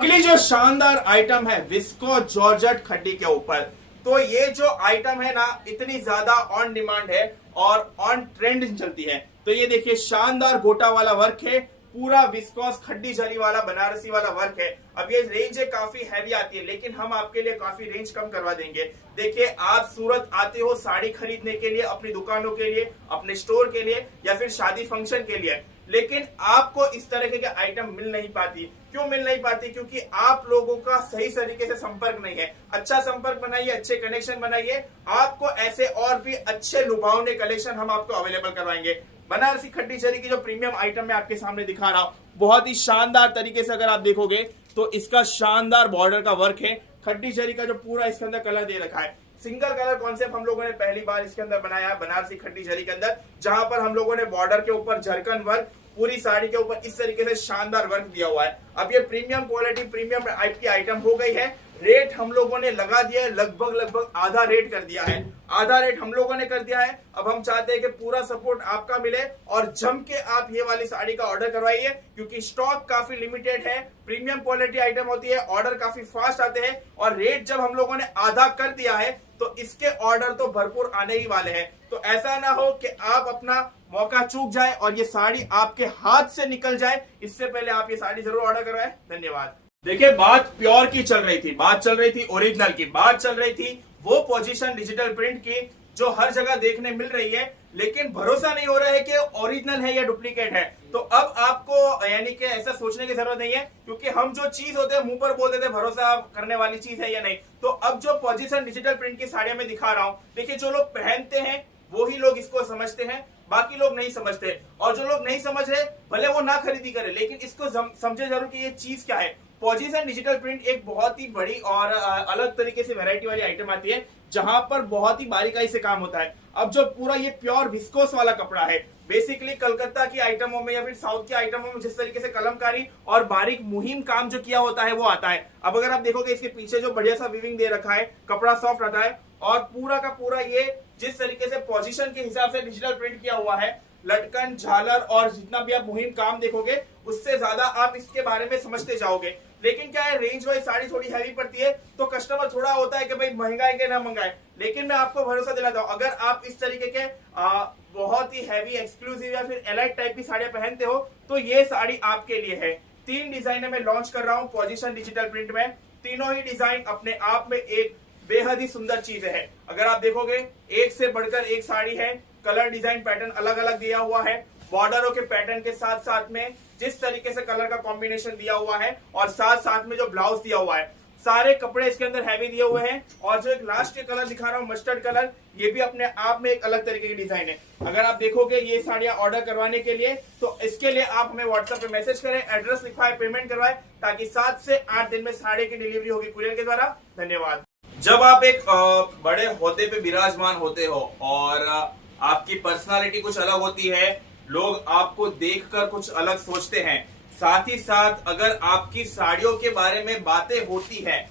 अगली जो शानदार आइटम है विस्को जॉर्जेट खड्डी के ऊपर। तो ये जो आइटम है ना इतनी ज्यादा ऑन डिमांड है और ऑन ट्रेंड चलती है। तो ये देखिए शानदार गोटा वाला वर्क है, पूरा विस्कोस खड्डी जरी वाला बनारसी वाला वर्क है। अब ये रेंज है काफी हैवी आती है, लेकिन हम आपके लिए काफी रेंज कम करवा देंगे। देखिए आप सूरत आते हो साड़ी खरीदने के लिए, अपनी दुकानों के लिए, अपने स्टोर के लिए या फिर शादी फंक्शन के लिए, लेकिन आपको इस तरह के आइटम मिल नहीं पाती। क्यों मिल नहीं पाती? क्योंकि आप लोगों का सही तरीके से संपर्क नहीं है। अच्छा संपर्क बनाइए, अच्छे कनेक्शन बनाइए, आपको ऐसे और भी अच्छे लुभावने कलेक्शन हम आपको अवेलेबल करवाएंगे। बनारसी खड्डी जरी की जो प्रीमियम आइटम मैं आपके सामने दिखा रहा हूं, बहुत ही शानदार तरीके से अगर आप देखोगे तो इसका शानदार बॉर्डर का वर्क है। खड्डी जरी का जो पूरा इसके अंदर कलर दे रखा है, सिंगल कलर कॉन्सेप्ट हम लोगों ने पहली बार इसके अंदर बनाया है बनारसी खड्डी जरी के अंदर, जहां पर हम लोगों ने बॉर्डर के ऊपर झरकन वर्क, पूरी साड़ी के ऊपर इस तरीके से शानदार वर्क दिया हुआ है। अब ये प्रीमियम क्वालिटी प्रीमियम टाइप की आइटम हो गई है। रेट हम लोगों ने लगा दिया है, लगभग आधा रेट कर दिया है, आधा रेट हम लोगों ने कर दिया है। अब हम चाहते हैं कि पूरा सपोर्ट आपका मिले और जम के आप ये वाली साड़ी का ऑर्डर करवाइए, क्योंकि स्टॉक काफी लिमिटेड है। प्रीमियम क्वालिटी आइटम होती है, ऑर्डर काफी फास्ट आते हैं और रेट जब हम लोगों ने आधा कर दिया है तो इसके ऑर्डर तो भरपूर आने ही वाले हैं। तो ऐसा ना हो कि आप अपना मौका चूक जाए और ये साड़ी आपके हाथ से निकल जाए। इससे पहले आप ये साड़ी जरूर ऑर्डर करवाएं। धन्यवाद। देखिए बात प्योर की चल रही थी, बात चल रही थी ओरिजिनल की, बात चल रही थी वो पोजीशन डिजिटल प्रिंट की जो हर जगह देखने मिल रही है, लेकिन भरोसा नहीं हो रहा है कि ओरिजिनल है या डुप्लीकेट है। तो अब आपको यानी कि ऐसा सोचने की जरूरत नहीं है, क्योंकि हम जो चीज होते हैं मुंह पर बोल देते हैं भरोसा करने वाली चीज है या नहीं। तो अब जो पोजीशन डिजिटल प्रिंट की साड़ियां मैं दिखा रहा हूं, देखिए जो लोग पहनते हैं वो ही लोग इसको समझते हैं, बाकी लोग नहीं समझते। और जो लोग नहीं समझ रहे भले वो ना खरीदी करे, लेकिन इसको समझे जरूर कि ये चीज क्या है। पोजीशन डिजिटल प्रिंट एक बहुत ही बड़ी और अलग तरीके से वैरायटी वाली आइटम आती है, जहां पर बहुत ही बारीकाई से काम होता है। अब जो पूरा ये प्योर विस्कोस वाला कपड़ा है, बेसिकली कलकत्ता की आइटमों में या फिर साउथ की आइटमों में जिस तरीके से कलमकारी और बारीक मुहिम काम जो किया होता है वो आता है। अब अगर आप देखोगे इसके पीछे जो बढ़िया सा वीविंग दे रखा है, कपड़ा सॉफ्ट आता है और पूरा का पूरा ये जिस तरीके से पोजीशन के हिसाब से डिजिटल प्रिंट किया हुआ है, लटकन झालर और जितना भी आप मुहिम काम देखोगे उससे ज्यादा आप इसके बारे में समझते जाओगे। लेकिन क्या है, रेंज वाइज साड़ी थोड़ी हैवी पड़ती है, तो कस्टमर थोड़ा होता है कि भाई महंगा है कि ना महंगा है। लेकिन मैं आपको भरोसा दिलाता हूं, अगर आप इस तरीके के बहुत ही हैवी एक्सक्लूसिव या फिर एलाइट टाइप की साड़ियां पहनते हो तो ये साड़ी आपके लिए है। 3 डिजाइन में लॉन्च कर रहा हूं पोजीशन डिजिटल प्रिंट में। तीनों ही डिजाइन अपने आप में एक बेहद ही सुंदर चीज है। अगर आप देखोगे एक से बढ़कर एक साड़ी है, कलर डिजाइन पैटर्न अलग अलग दिया हुआ है, बॉर्डरों के पैटर्न के साथ साथ में जिस तरीके से कलर का कॉम्बिनेशन दिया हुआ है और साथ साथ में जो ब्लाउज दिया हुआ है, सारे कपड़े इसके अंदर हैवी दिए हुए हैं। और जो एक लास्ट के कलर दिखा रहा हूँ मस्टर्ड कलर, ये भी अपने आप में एक अलग तरीके की डिजाइन है। अगर आप देखोगे ये साड़ियां ऑर्डर करवाने के लिए तो इसके लिए आप हमें व्हाट्सएप पे मैसेज करें, एड्रेस लिखवाएं, पेमेंट करवाएं, ताकि 7 से 8 दिन में साड़ी की डिलीवरी होगी कुरियर के द्वारा। धन्यवाद। जब आप एक बड़े ओहदे पे विराजमान होते हो और आपकी पर्सनालिटी कुछ अलग होती है, लोग आपको देखकर कुछ अलग सोचते हैं, साथ ही साथ अगर आपकी साड़ियों के बारे में बातें होती हैं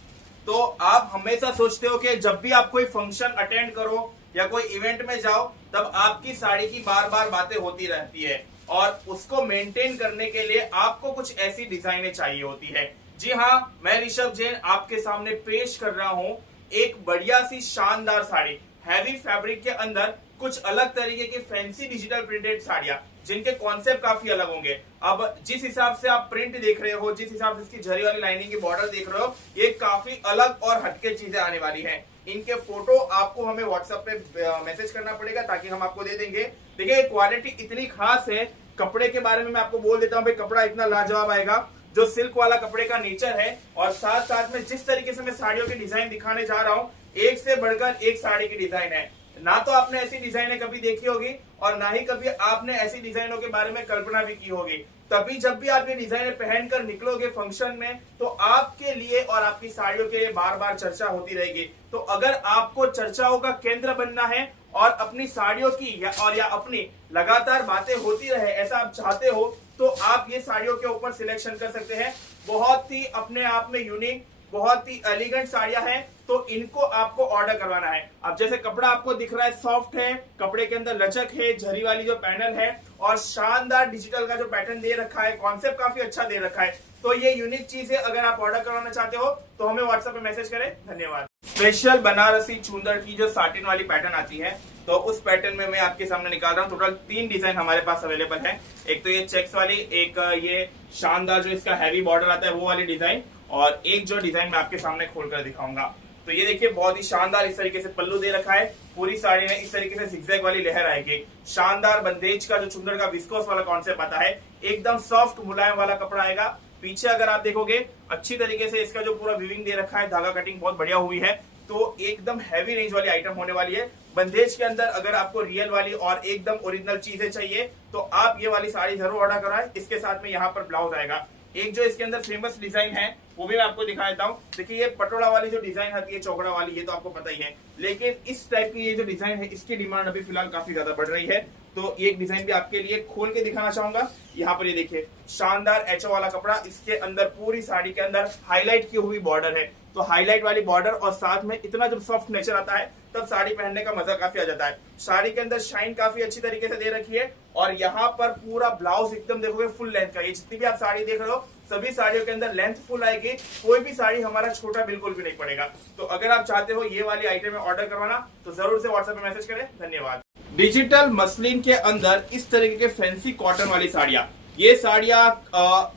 तो आप हमेशा सोचते हो कि जब भी आप कोई फंक्शन अटेंड करो या कोई इवेंट में जाओ तब आपकी साड़ी की बार बार बातें होती रहती है और उसको मेंटेन करने के लिए आपको कुछ ऐसी डिजाइनें चाहिए होती है। जी हाँ, मैं ऋषभ जैन आपके सामने पेश कर रहा हूँ एक बढ़िया सी शानदार साड़ी, हैवी फैब्रिक के अंदर कुछ अलग तरीके की फैंसी डिजिटल प्रिंटेड साड़ियां, जिनके कॉन्सेप्ट काफी अलग होंगे। अब जिस हिसाब से आप प्रिंट देख रहे हो, जिस हिसाब से इसकी झरी वाली लाइनिंग की बॉर्डर देख रहे हो, ये काफी अलग और हटके चीजें आने वाली हैं। इनके फोटो आपको हमें व्हाट्सएप पे मैसेज करना पड़ेगा ताकि हम आपको दे देंगे। देखिए क्वालिटी इतनी खास है, कपड़े के बारे में मैं आपको बोल देता हूँ भाई, कपड़ा इतना लाजवाब आएगा, जो सिल्क वाला कपड़े का नेचर है और साथ साथ में जिस तरीके से मैं साड़ियों की डिजाइन दिखाने जा रहा हूँ, एक से बढ़कर एक साड़ी की डिजाइन है। ना तो आपने ऐसी डिजाइनें कभी देखी होगी और ना ही कभी आपने ऐसी डिजाइनों के बारे में कल्पना भी की होगी। तभी जब भी आप ये डिजाइनें पहनकर निकलोगे फंक्शन में तो आपके लिए और आपकी साड़ियों के लिए बार बार चर्चा होती रहेगी। तो अगर आपको चर्चाओं का केंद्र बनना है और अपनी साड़ियों की या अपनी लगातार बातें होती रहे, ऐसा आप चाहते हो, तो आप ये साड़ियों के ऊपर सिलेक्शन कर सकते हैं। बहुत ही अपने आप में यूनिक, बहुत ही एलिगेंट साड़ियां हैं, तो इनको आपको ऑर्डर करवाना है। अब जैसे कपड़ा आपको दिख रहा है सॉफ्ट है, कपड़े के अंदर लचक है, झरी वाली जो पैनल है और शानदार डिजिटल का जो पैटर्न दे रखा है, कॉन्सेप्ट काफी अच्छा दे रखा है। तो ये यूनिक चीज है, अगर आप ऑर्डर करवाना चाहते हो तो हमें व्हाट्सएप पे मैसेज करें। धन्यवाद। स्पेशल बनारसी चुंदर की जो साटिन वाली पैटर्न आती है, तो उस पैटर्न में मैं आपके सामने निकाल रहा हूँ। टोटल 3 डिजाइन हमारे पास अवेलेबल है। एक तो ये चेक्स वाली, एक ये शानदार जो इसका हैवी बॉर्डर आता है वो वाली डिजाइन, और एक जो डिजाइन मैं आपके सामने खोलकर दिखाऊंगा। तो ये देखिए बहुत ही शानदार इस तरीके से पल्लू दे रखा है, पूरी साड़ी में इस तरीके से जिगजैग वाली लहर आएगी। शानदार बंदेज का जो चुंदर का विस्कोस वाला कॉन्सेप्ट आता है, एकदम सॉफ्ट मुलायम वाला कपड़ा आएगा। पीछे अगर आप देखोगे अच्छी तरीके से इसका जो पूरा वीविंग दे रखा है, धागा कटिंग बहुत बढ़िया हुई है, तो एकदम हैवी रेंज वाली आइटम होने वाली है। बंदेज के अंदर अगर आपको रियल वाली और एकदम ओरिजिनल चीजें चाहिए तो आप ये वाली साड़ी जरूर ऑर्डर कराएं। इसके साथ में यहाँ पर ब्लाउज आएगा। एक जो इसके अंदर फेमस डिजाइन है वो भी मैं आपको दिखा देता हूँ। देखिए ये पटोला वाली जो डिजाइन आती है, चौकड़ा वाली, ये तो आपको पता ही है, लेकिन इस टाइप की ये जो डिजाइन है इसकी डिमांड अभी फिलहाल काफी ज्यादा बढ़ रही है। तो एक डिजाइन भी आपके लिए खोल के दिखाना चाहूंगा। यहाँ पर ये देखिए शानदार एचओ वाला कपड़ा, इसके अंदर पूरी साड़ी के अंदर हाईलाइट की हुई बॉर्डर है। तो हाईलाइट वाली बॉर्डर और साथ में इतना जब सॉफ्ट नेचर आता है तब साड़ी पहनने का मजा काफी आ जाता है। साड़ी के अंदर शाइन काफी अच्छी तरीके से दे रखी है, और यहाँ पर पूरा ब्लाउज एकदम देखोगे फुल लेंथ का। ये जितनी भी आप साड़ी देख रहे हो सभी साड़ियों के अंदर लेंथ फुल आएगी, कोई भी साड़ी हमारा छोटा बिल्कुल भी नहीं पड़ेगा। तो अगर आप चाहते हो ये वाली आइटम में ऑर्डर करवाना तो जरूर से व्हाट्सएप पे मैसेज करें। धन्यवाद। डिजिटल मसलिन के अंदर इस तरीके के फैंसी कॉटन वाली साड़ियां, ये साड़ियां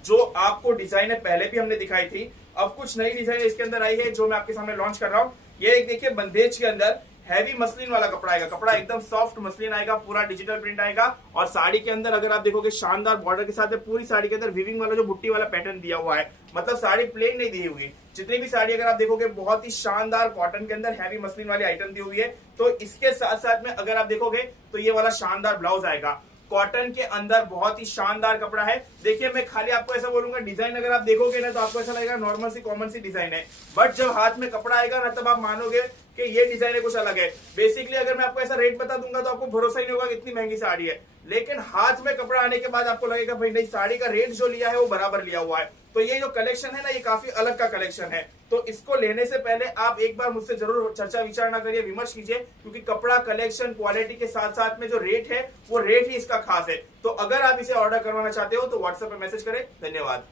जो आपको डिजाइन पहले भी हमने दिखाई थी, अब कुछ नई डिजाइन इसके अंदर आई है जो मैं आपके सामने लॉन्च कर रहा हूँ। ये एक देखिए बंदेज के अंदर हैवी मसलिन वाला कपड़ा आएगा, कपड़ा एकदम सॉफ्ट मसलिन आएगा, पूरा डिजिटल प्रिंट आएगा, और साड़ी के अंदर अगर आप देखोगे शानदार बॉर्डर के साथ पूरी साड़ी के अंदर विविंग वाला जो बुट्टी वाला पैटर्न दिया हुआ है, मतलब साड़ी प्लेन नहीं दी हुई। जितनी भी साड़ी अगर आप देखोगे बहुत ही शानदार कॉटन के अंदर हैवी मसलिन वाली आइटम दी हुई है। तो इसके साथ साथ में अगर आप देखोगे तो ये वाला शानदार ब्लाउज आएगा। कॉटन के अंदर बहुत ही शानदार कपड़ा है। देखिए मैं खाली आपको ऐसा बोलूंगा, डिजाइन अगर आप देखोगे ना तो आपको ऐसा लगेगा नॉर्मल सी कॉमन सी डिजाइन है, बट जब हाथ में कपड़ा आएगा ना तब आप मानोगे कि ये डिजाइन कुछ अलग है। बेसिकली अगर मैं आपको ऐसा रेट बता दूंगा तो आपको भरोसा ही नहीं होगा इतनी महंगी साड़ी है, लेकिन हाथ में कपड़ा आने के बाद आपको लगेगा भाई नहीं, साड़ी का रेट जो लिया है वो बराबर लिया हुआ है। तो ये जो कलेक्शन है ना, ये काफी अलग का कलेक्शन है। तो इसको लेने से पहले आप एक बार मुझसे जरूर चर्चा विचारणा करिए, विमर्श कीजिए, क्योंकि कपड़ा, कलेक्शन, क्वालिटी के साथ साथ में जो रेट है वो रेट ही इसका खास है। तो अगर आप इसे ऑर्डर करवाना चाहते हो तो व्हाट्सएप पे मैसेज करें। धन्यवाद।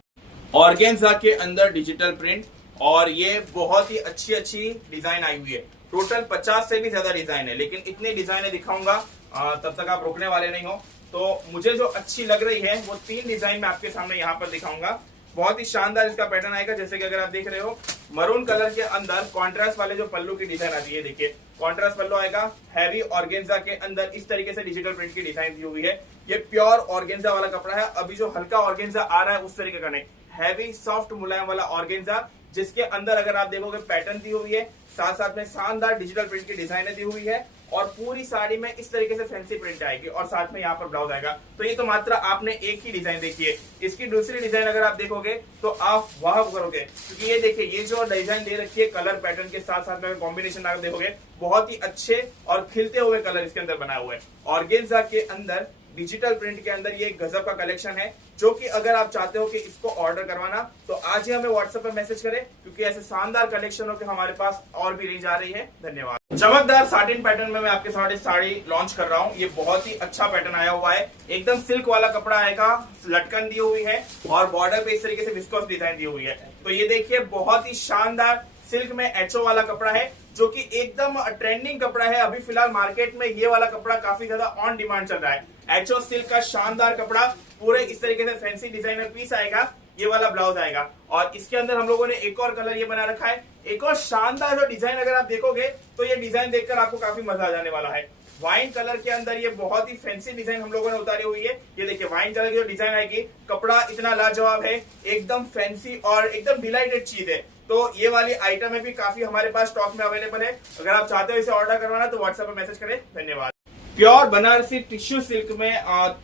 ऑर्गेन्जा के अंदर डिजिटल प्रिंट, और ये बहुत ही अच्छी डिजाइन आई हुई है। टोटल 50 से भी ज्यादा डिजाइन है, लेकिन इतने डिजाइन दिखाऊंगा तब तक आप रुकने वाले नहीं हो। तो मुझे जो अच्छी लग रही है वो 3 डिजाइन मैं आपके सामने यहाँ पर दिखाऊंगा। बहुत ही शानदार इसका पैटर्न आएगा, जैसे कि अगर आप देख रहे हो मरून कलर के अंदर कॉन्ट्रास्ट वाले जो पल्लू की डिजाइन आती है, देखिए कॉन्ट्रास्ट पल्लू आएगा। हैवी ऑर्गेन्जा के अंदर इस तरीके से डिजिटल प्रिंट की डिजाइन दी हुई है। ये प्योर ऑर्गेन्जा वाला कपड़ा है। अभी जो हल्का ऑर्गेन्जा आ रहा है उस तरीके का नहीं, हैवी सॉफ्ट मुलायम वाला ऑर्गेन्जा, जिसके अंदर अगर आप देखोगे पैटर्न दी हुई है, साथ साथ में शानदार डिजिटल प्रिंट की डिजाइन दी हुई है, और पूरी साड़ी में इस तरीके से फैंसी प्रिंट आएगी, और साथ में यहाँ पर ब्लाउज आएगा। तो ये तो मात्र आपने एक ही डिजाइन देखी है। इसकी दूसरी डिजाइन अगर आप देखोगे तो आप वाह करोगे, क्योंकि ये देखिए ये जो डिजाइन दे रखी है कलर पैटर्न के साथ साथ में कॉम्बिनेशन आप देखोगे बहुत ही अच्छे और खिलते हुए कलर इसके अंदर बनाए हुए हैं। ऑर्गेन्जा के अंदर डिजिटल प्रिंट के अंदर ये गजब का कलेक्शन है, जो कि अगर आप चाहते हो कि इसको ऑर्डर करवाना तो आज ही हमें व्हाट्सएप पे मैसेज करें, क्योंकि ऐसे शानदार कलेक्शनों के हमारे पास और भी रेंज आ रही है। धन्यवाद। चमकदार साटिन पैटर्न में मैं आपके साथ साड़ी लॉन्च कर रहा हूँ। ये बहुत ही अच्छा पैटर्न आया हुआ है, एकदम सिल्क वाला कपड़ा आएगा, लटकन दी हुई है, और बॉर्डर पे इस तरीके से विस्कोस डिजाइन दी हुई है। तो ये देखिए बहुत ही शानदार सिल्क में एचओ वाला कपड़ा है, जो कि एकदम ट्रेंडिंग कपड़ा है। अभी फिलहाल मार्केट में ये वाला कपड़ा काफी ज्यादा ऑन डिमांड चल रहा है। एचओ सिल्क का शानदार कपड़ा, पूरे इस तरीके से फैंसी डिजाइनर पीस आएगा, ये वाला ब्लाउज आएगा, और इसके अंदर हम लोगों ने एक और कलर ये बना रखा है। एक और शानदार जो डिजाइन अगर आप देखोगे तो ये डिजाइन देखकर आपको काफी मजा आ जाने वाला है। वाइन कलर के अंदर ये बहुत ही फैंसी डिजाइन हम लोगों ने उतारी हुई है। ये देखिए वाइन कलर की जो डिजाइन आएगी, कपड़ा इतना लाजवाब है, एकदम फैंसी और एकदम डिलाइटेड चीज है। तो ये वाली आइटम भी काफी हमारे पास स्टॉक में अवेलेबल है। अगर आप चाहते हो इसे ऑर्डर करवाना तो व्हाट्सएप पर मैसेज करें। धन्यवाद। प्योर बनारसी टिश्यू सिल्क में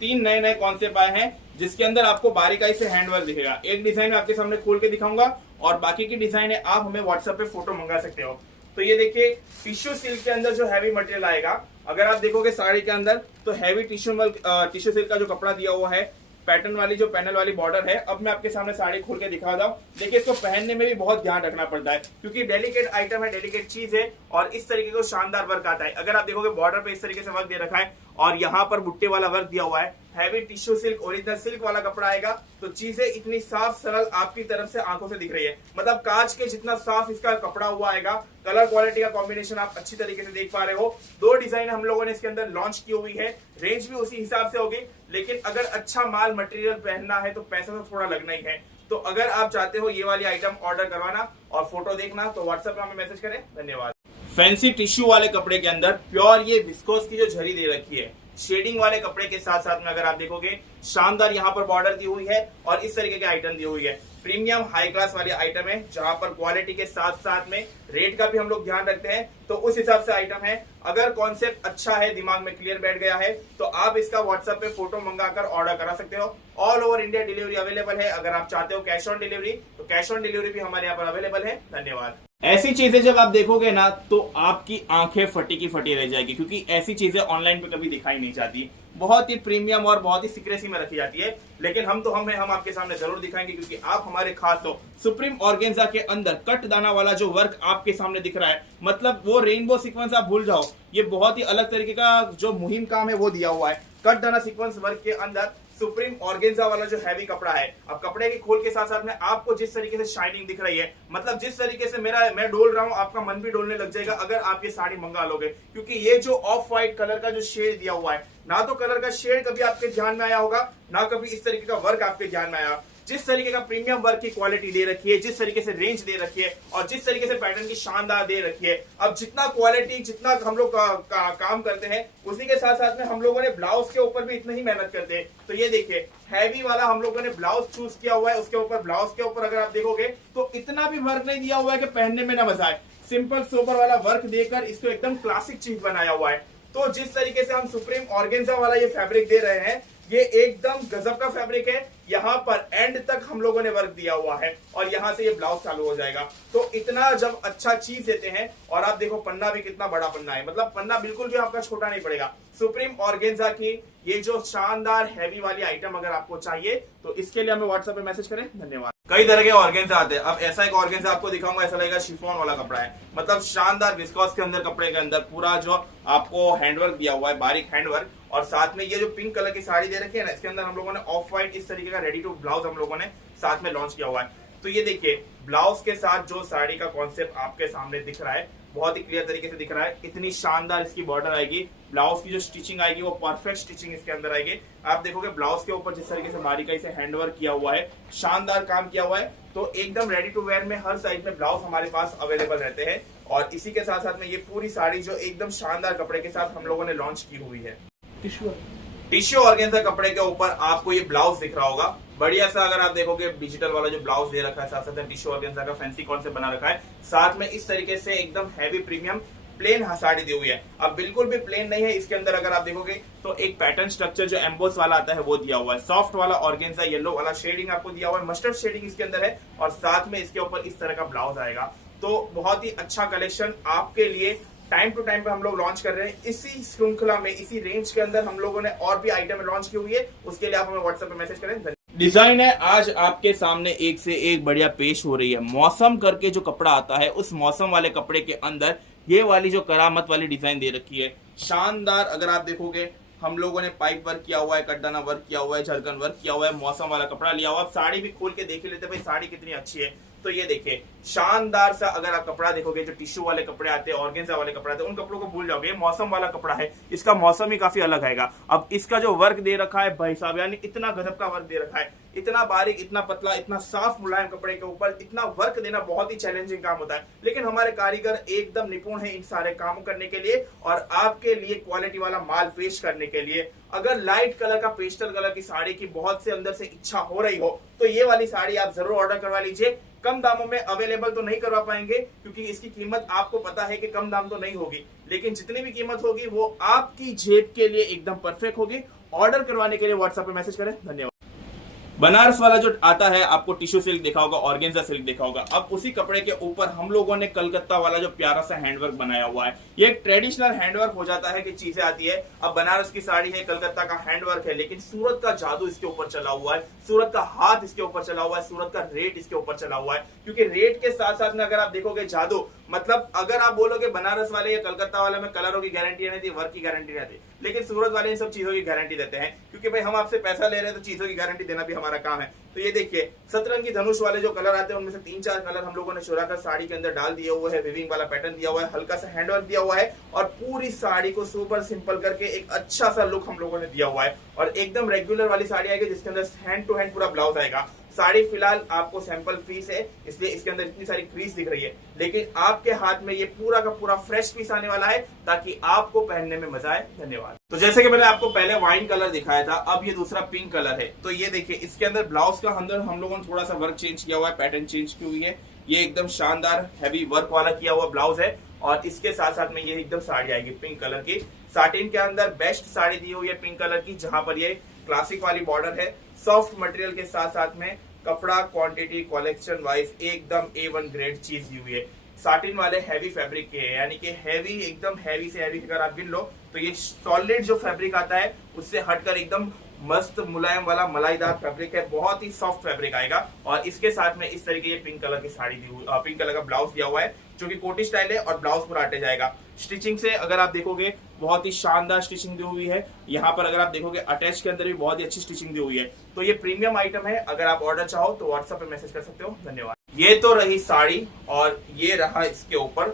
3 नए कॉन्सेप्ट आए हैं, जिसके अंदर आपको बारीकाई से हैंडवर्क दिखेगा। एक डिजाइन आपके सामने खोल के दिखाऊंगा, और बाकी की डिजाइन है आप हमें व्हाट्सएप पे फोटो मंगा सकते हो। तो ये देखिए टिश्यू सिल्क के अंदर जो हैवी मटेरियल आएगा, अगर आप देखोगे साड़ी के अंदर तो हैवी टिश्यू सिल्क का जो कपड़ा दिया हुआ है, पैटर्न वाली जो पैनल वाली बॉर्डर है। अब मैं आपके सामने साड़ी खोल के दिखा रहा हूं। देखिए इसको पहनने में भी बहुत ध्यान रखना पड़ता है, क्योंकि डेलिकेट आइटम है, डेलिकेट चीज है, और इस तरीके का शानदार वर्क आता है। अगर आप देखोगे बॉर्डर पे इस तरीके से वर्क दे रखा है, और यहाँ पर बुट्टे वाला वर्क दिया हुआ है, heavy tissue silk, original silk वाला कपड़ा आएगा। तो चीजें इतनी साफ सरल आपकी तरफ से आंखों से दिख रही है, मतलब कांच के जितना साफ इसका कपड़ा हुआ आएगा। कलर क्वालिटी का कॉम्बिनेशन आप अच्छी तरीके से देख पा रहे हो। 2 डिजाइन हम लोगों ने इसके अंदर लॉन्च की हुई है, रेंज भी उसी हिसाब से होगी। लेकिन अगर अच्छा माल मटेरियल पहनना है तो पैसा तो थोड़ा लगना ही है। तो अगर आप चाहते हो ये वाली आइटम ऑर्डर करवाना और फोटो देखना तो व्हाट्सएप पर हमें मैसेज करें। धन्यवाद। फैंसी टिश्यू वाले कपड़े के अंदर प्योर ये विस्कोस की जो झरी दे रखी है, शेडिंग वाले कपड़े के साथ साथ में अगर आप देखोगे शानदार यहाँ पर बॉर्डर दी हुई है और इस तरीके की आइटम दी हुई है। प्रीमियम हाई क्लास वाली आइटम है जहां पर क्वालिटी के साथ साथ में रेट का भी हम लोग ध्यान रखते हैं। तो उस हिसाब से आइटम है। अगर कॉन्सेप्ट अच्छा है, दिमाग में क्लियर बैठ गया है तो आप इसका व्हाट्सएप पे फोटो मंगाकर ऑर्डर करा सकते हो। All over India delivery available है। अगर आप चाहते हो कैश ऑन डिलीवरी तो कैश ऑन डिलीवरी भी हमारे यहाँ पर अवेलेबल है। धन्यवाद। ऐसी चीजें जब आप देखोगे ना तो आपकी आंखें फटी की फटी रह जाएगी, क्योंकि ऐसी चीजें ऑनलाइन पे कभी दिखाई नहीं जाती। बहुत ही प्रीमियम और बहुत ही सीक्रेसी में रखी जाती है, लेकिन हम तो हम आपके सामने जरूर दिखाएंगे क्योंकि आप हमारे खास हो। सुप्रीम ऑर्गेन्जा के अंदर कट दाना वाला जो वर्क आपके सामने दिख रहा है, मतलब वो रेनबो सीक्वेंस आप भूल जाओ। ये बहुत ही अलग तरीके का जो मुहिम काम है वो दिया हुआ है। कट दाना सीक्वेंस वर्क के अंदर सुप्रीम ऑर्गेन्जा वाला जो हैवी कपड़ा है। अब कपड़े के खोल के साथ साथ में आपको जिस तरीके से शाइनिंग दिख रही है, मतलब जिस तरीके से मैं डोल रहा हूं आपका मन भी डोलने लग जाएगा अगर आप ये साड़ी मंगा लोगे। क्योंकि ये जो ऑफ व्हाइट कलर का जो शेड दिया हुआ है, ना तो कलर का शेड कभी आपके ध्यान में आया होगा, ना कभी इस तरीके का वर्क आपके ध्यान में आया। जिस तरीके का प्रीमियम वर्क की क्वालिटी दे रखी है, जिस तरीके से रेंज दे रखी है और जिस तरीके से पैटर्न की शानदार दे रखी है, अब जितना क्वालिटी जितना हम लोग काम करते हैं उसी के साथ साथ में हम लोगों ने ब्लाउज के ऊपर भी इतनी ही मेहनत करते हैं। तो ये देखिए हैवी वाला हम लोगों ने ब्लाउज चूज किया हुआ है। उसके ऊपर ब्लाउज के ऊपर अगर आप देखोगे तो इतना भी वर्क नहीं दिया हुआ है कि पहनने में ना मजा आए। सिंपल सोबर वाला वर्क देकर इसको एकदम क्लासिक चीज बनाया हुआ है। तो जिस तरीके से हम सुप्रीम ऑर्गेन्जा वाला ये फैब्रिक दे रहे हैं, ये एकदम गजब का फैब्रिक है। यहाँ पर एंड तक हम लोगों ने वर्क दिया हुआ है और यहाँ से ये ब्लाउज चालू हो जाएगा। तो इतना जब अच्छा चीज देते हैं, और आप देखो पन्ना भी कितना बड़ा पन्ना है, मतलब पन्ना बिल्कुल भी आपका छोटा नहीं पड़ेगा। सुप्रीम ऑर्गेन्जा की ये जो शानदार हैवी वाली आइटम अगर आपको चाहिए तो इसके लिए हमें व्हाट्सएप पे मैसेज करें। धन्यवाद। कई तरह के ऑर्गेन्जा आते हैं। अब ऐसा एक ऑर्गेन्जा आपको दिखाऊंगा, ऐसा लगेगा शिफॉन वाला कपड़ा है, मतलब शानदार विस्कोस के अंदर कपड़े के अंदर पूरा जो आपको हैंडवर्क दिया हुआ है, बारीक हैंडवर्क। और साथ में ये जो पिंक कलर की साड़ी दे रखी है ना, इसके अंदर हम लोगों ने ऑफ व्हाइट इस तरीके का रेडी टू ब्लाउज हम लोगों ने साथ में लॉन्च किया हुआ है। तो ये देखिए ब्लाउज के साथ जो साड़ी का कॉन्सेप्ट आपके सामने दिख रहा है, बहुत ही क्लियर तरीके से दिख रहा है। इतनी शानदार इसकी बॉर्डर आएगी, ब्लाउज की जो स्टिचिंग आएगी वो परफेक्ट स्टिचिंग इसके अंदर आएगी। आप देखोगे ब्लाउज के ऊपर जिस तरीके से बारीकाई से हैंडवर्क किया हुआ है, शानदार काम किया हुआ है। तो एकदम रेडी टू वेयर में हर साइज में ब्लाउज हमारे पास अवेलेबल रहते हैं। और इसी के साथ साथ में ये पूरी साड़ी जो एकदम शानदार कपड़े के साथ हम लोगों ने लॉन्च की हुई है। टिश्यू ऑर्गेन्जा कपड़े के ऊपर आपको ये ब्लाउज दिख रहा होगा बढ़िया सा। अगर आप देखोगे डिजिटल वाला जो ब्लाउज दे रखा है, साथ साथ टिश्यू ऑर्गेन्जा का फैंसी कॉन्सेप्ट बना रखा है। साथ में इस तरीके से एकदम हैवी प्रीमियम प्लेन साड़ी दी हुई है। अब बिल्कुल भी प्लेन नहीं है, इसके अंदर अगर आप देखोगे तो एक पैटर्न स्ट्रक्चर जो एम्बोस वाला आता है वो दिया हुआ है। सॉफ्ट वाला ऑर्गेन्जा येलो वाला शेडिंग आपको दिया हुआ है, मस्टर्ड शेडिंग इसके अंदर है। और साथ में इसके ऊपर इस तरह का ब्लाउज आएगा। तो बहुत ही अच्छा कलेक्शन आपके लिए टाइम टू टाइम पे हम लोग लॉन्च कर रहे हैं। इसी श्रृंखला में इसी रेंज के अंदर हम लोगों ने और भी आइटम लॉन्च की हुई है, उसके लिए आप हमें व्हाट्सएप पे मैसेज करें। डिजाइन है आज आपके सामने एक से एक बढ़िया पेश हो रही है। मौसम करके जो कपड़ा आता है, उस मौसम वाले कपड़े के अंदर ये वाली जो करामत वाली डिजाइन दे रखी है, शानदार। अगर आप देखोगे हम लोगों ने पाइप वर्क किया हुआ है, कटदाना वर्क किया हुआ है, झरकन वर्क किया हुआ है, मौसम वाला कपड़ा लिया हुआ है। साड़ी भी खोल के देख लेते भाई साड़ी कितनी अच्छी है। तो ये देखिए शानदार सा अगर आप कपड़ा देखोगे, जो टिश्यू वाले कपड़े आते हैं, ऑर्गेन्जा वाले कपड़े आते हैं, उन कपड़ों को भूल जाओगे। मौसम वाला कपड़ा है, इसका मौसम ही काफी अलग आएगा। अब इसका जो वर्क दे रखा है भाई साहब, यानी इतना गजब का वर्क दे रखा है, इतना बारीक, इतना पतला, इतना साफ मुलायम कपड़े के ऊपर इतना वर्क देना बहुत ही चैलेंजिंग काम होता है। लेकिन हमारे कारीगर एकदम निपुण है इन सारे कामों करने के लिए और आपके लिए क्वालिटी वाला माल पेश करने के लिए। अगर लाइट कलर का पेस्टल कलर की साड़ी की बहुत से अंदर से इच्छा हो रही हो तो ये वाली साड़ी आप जरूर ऑर्डर करवा लीजिए। कम दामों में अवेलेबल तो नहीं करवा पाएंगे क्योंकि इसकी कीमत आपको पता है कि कम दाम तो नहीं होगी, लेकिन जितनी भी कीमत होगी वो आपकी जेब के लिए एकदम परफेक्ट होगी। ऑर्डर करवाने के लिए व्हाट्सएप पे मैसेज करें। धन्यवाद। बनारस वाला जो आता है आपको टिश्यू सिल्क देखा होगा, ऑर्गेन्जा सिल्क देखा होगा। अब उसी कपड़े के ऊपर हम लोगों ने कलकत्ता वाला जो प्यारा सा हैंडवर्क बनाया हुआ है, ये एक ट्रेडिशनल हैंडवर्क हो जाता है कि चीजें आती है। अब बनारस की साड़ी है, कलकत्ता का हैंडवर्क है, लेकिन सूरत का जादू इसके ऊपर चला हुआ है, सूरत का हाथ इसके ऊपर चला हुआ है, सूरत का रेट इसके ऊपर चला हुआ है। क्योंकि रेट के साथ साथ में अगर आप देखोगे जादू, मतलब अगर आप बोलोगे बनारस वाले या कलकत्ता वाले में कलरों की गारंटी नहीं थी, वर्क की गारंटी नहीं थी, लेकिन सूरत वाले इन सब चीजों की गारंटी देते हैं। क्योंकि भाई हम आपसे पैसा ले रहे हैं तो चीजों की गारंटी देना भी हमारा काम है। तो ये देखिए सतरंगी धनुष वाले जो कलर आते हैं उनमें से 3-4 कलर हम लोगों ने शोराकर साड़ी के अंदर डाल दिए हुए है, विविंग वाला पैटर्न दिया हुआ है, हल्का सा हैंडवर्क दिया हुआ है और पूरी साड़ी को सुपर सिंपल करके एक अच्छा सा लुक हम लोगों ने दिया हुआ है। और एकदम रेगुलर वाली साड़ी आएगी जिसके अंदर हैंड टू हैंड पूरा ब्लाउज आएगा। साड़ी फिलहाल आपको सैंपल पीस है इसलिए इसके अंदर इतनी सारी क्रीज दिख रही है, लेकिन आपके हाथ में ये पूरा का पूरा फ्रेश पीस आने वाला है ताकि आपको पहनने में मजा आए। धन्यवाद। तो जैसे कि मैंने आपको पहले वाइन कलर दिखाया था, अब ये दूसरा पिंक कलर है। तो ये देखिए इसके अंदर ब्लाउज का अंदर हम लोगों ने थोड़ा सा वर्क चेंज किया हुआ है, पैटर्न चेंज की हुई है। ये एकदम शानदार हैवी वर्क वाला किया हुआ ब्लाउज है और इसके साथ साथ में ये एकदम साड़ी आएगी पिंक कलर की। साटिन के अंदर बेस्ट साड़ी दी हुई है पिंक कलर की, जहां पर ये क्लासिक वाली बॉर्डर है, सॉफ्ट मटेरियल के साथ साथ में कपड़ा क्वांटिटी कलेक्शन वाइज एकदम A1 ग्रेड चीज दी हुई है। साटिन वाले हैवी फैब्रिक के है, यानी कि हैवी एकदम हैवी से हैवी अगर आप गिन लो तो ये सॉलिड जो फैब्रिक आता है उससे हटकर एकदम मस्त मुलायम वाला मलाईदार फैब्रिक है, बहुत ही सॉफ्ट फैब्रिक आएगा। और इसके साथ में इस तरीके पिंक कलर की साड़ी दी हुई, पिंक कलर का ब्लाउज दिया हुआ है जो कि कोटी स्टाइल है और ब्लाउज पूरा अटे जाएगा। स्टिचिंग से अगर आप देखोगे बहुत ही शानदार स्टिचिंग दी हुई है। यहाँ पर अगर आप देखोगे अटैच के अंदर भी बहुत ही अच्छी स्टिचिंग दी हुई है। तो ये प्रीमियम आइटम है, अगर आप ऑर्डर चाहो तो व्हाट्सएप पे मैसेज कर सकते हो। धन्यवाद। ये तो रही साड़ी और ये रहा इसके ऊपर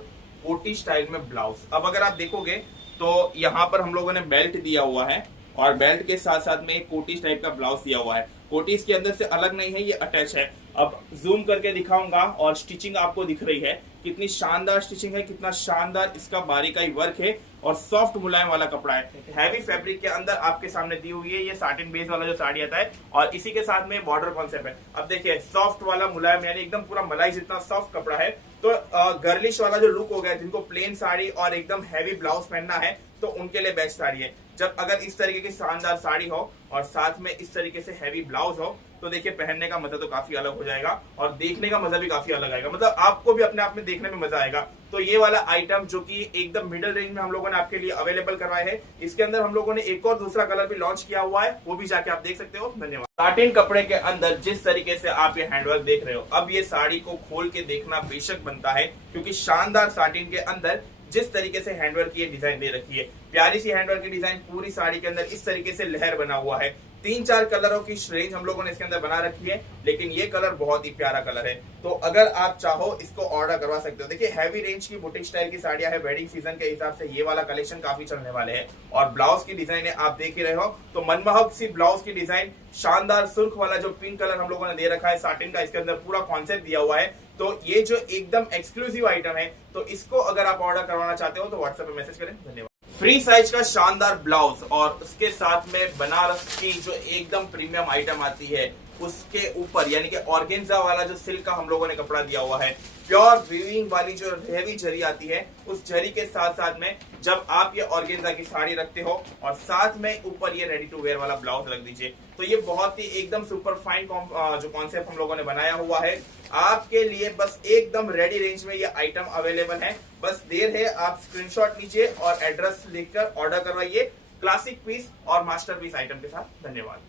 कोटी स्टाइल में ब्लाउज। अब अगर आप देखोगे तो यहाँ पर हम लोगों ने बेल्ट दिया हुआ है और बेल्ट के साथ साथ में एक कोटी टाइप का ब्लाउज दिया हुआ है। कोटी इसके अंदर से अलग नहीं है, ये अटैच है। अब जूम करके दिखाऊंगा और स्टिचिंग आपको दिख रही है, कितनी शानदार स्टिचिंग है, कितना शानदार इसका बारीकाई वर्क है और सॉफ्ट मुलायम वाला कपड़ा है। हैवी फैब्रिक के अंदर आपके सामने दी हुई है ये साटिन बेस वाला जो साड़ी आता है और इसी के साथ में बॉर्डर कॉन्सेप्ट है। अब देखिए सॉफ्ट वाला मुलायम यानी एकदम पूरा मलाई जितना सॉफ्ट कपड़ा है। तो गर्लिश वाला जो लुक हो गया, जिनको प्लेन साड़ी और एकदम हैवी ब्लाउज पहनना है तो उनके लिए बेस्ट साड़ी है। जब अगर इस तरीके की शानदार साड़ी हो और साथ में इस तरीके से हैवी ब्लाउज हो तो देखिए पहनने का मजा तो काफी अलग हो जाएगा और देखने का मजा भी काफी अलग आएगा, मतलब आपको भी अपने आप में देखने में मजा आएगा। तो ये वाला आइटम जो कि एकदम मिडिल रेंज में हम लोगों ने आपके लिए अवेलेबल करवाया है, इसके अंदर हम लोगों ने एक और दूसरा कलर भी लॉन्च किया हुआ है, वो भी जाके आप देख सकते हो। धन्यवाद। साटिन कपड़े के अंदर जिस तरीके से आप ये हैंडवर्क देख रहे हो, अब ये साड़ी को खोल के देखना बेशक बनता है क्योंकि शानदार साटिन के अंदर जिस तरीके से हैंडवर्क की डिजाइन दे रखी है, प्यारी सी हैंडवर्क की डिजाइन पूरी साड़ी के अंदर इस तरीके से लहर बना हुआ है। 3-4 कलरों की रेंज हम लोगों ने इसके अंदर बना रखी है, लेकिन ये कलर बहुत ही प्यारा कलर है। तो अगर आप चाहो इसको ऑर्डर करवा सकते हो। देखिए हैवी रेंज की बुटीक स्टाइल की साड़ियां है, वेडिंग सीजन के हिसाब से ये वाला कलेक्शन काफी चलने वाले हैं। और ब्लाउज की डिजाइन है आप देख ही रहे हो, तो मनमोहक सी ब्लाउज की डिजाइन, शानदार सुर्ख वाला जो पिंक कलर हम लोगों ने दे रखा है साटिन का, इसके अंदर पूरा कॉन्सेप्ट दिया हुआ है। तो ये जो एकदम एक्सक्लूसिव आइटम है, तो इसको अगर आप ऑर्डर करवाना चाहते हो तो व्हाट्सएप पे मैसेज करें। धन्यवाद। फ्री साइज का शानदार ब्लाउज और उसके साथ में बनारस की जो एकदम प्रीमियम आइटम आती है उसके ऊपर यानी कि ऑर्गेन्जा वाला जो सिल्क का हम लोगों ने कपड़ा दिया हुआ है, प्योर वीविंग वाली जो हैवी जरी आती है, उस जरी के साथ साथ में जब आप ये ऑर्गेन्जा की साड़ी रखते हो और साथ में ऊपर ये रेडी टू वेयर वाला ब्लाउज रख दीजिए, तो ये बहुत ही एकदम सुपर फाइन जो कॉन्सेप्ट हम लोगों ने बनाया हुआ है आपके लिए। बस एकदम रेडी रेंज में ये आइटम अवेलेबल है, बस देर है आप स्क्रीनशॉट लीजिए और एड्रेस लिखकर ऑर्डर करवाइए क्लासिक पीस और मास्टरपीस आइटम के साथ। धन्यवाद।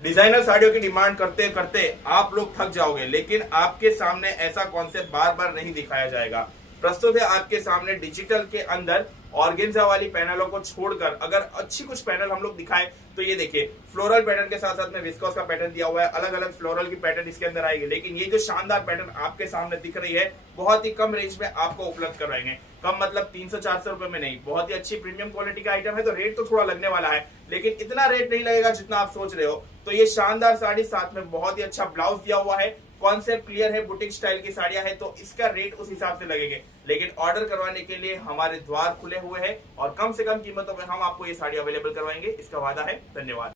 डिजाइनर साड़ियों की डिमांड करते करते आप लोग थक जाओगे, लेकिन आपके सामने ऐसा कॉन्सेप्ट बार बार नहीं दिखाया जाएगा। प्रस्तुत है आपके सामने डिजिटल के अंदर ऑर्गेन्जा वाली पैनलों को छोड़कर अगर अच्छी कुछ पैनल हम लोग दिखाएं तो ये देखिए फ्लोरल पैटर्न के साथ साथ में विस्कोस का पैटर्न दिया हुआ है, अलग अलग फ्लोरल की पैटर्न इसके अंदर आएगी। लेकिन ये जो शानदार पैटर्न आपके सामने दिख रही है बहुत ही कम रेंज में आपको उपलब्ध करवाएंगे। कम मतलब 300-400 रुपए में नहीं, बहुत ही अच्छी प्रीमियम क्वालिटी का आइटम है, तो रेट तो थोड़ा लगने वाला है, लेकिन इतना रेट नहीं लगेगा जितना आप सोच रहे हो। तो ये शानदार साड़ी साथ में बहुत ही अच्छा ब्लाउज दिया हुआ है, कॉन्सेप्ट क्लियर है, बुटीक स्टाइल की साड़ियां है, तो इसका रेट उस हिसाब से लगेंगे। लेकिन ऑर्डर करवाने के लिए हमारे द्वार खुले हुए हैं और कम से कम कीमतों में हम आपको ये साड़ी अवेलेबल करवाएंगे, इसका वादा है। धन्यवाद।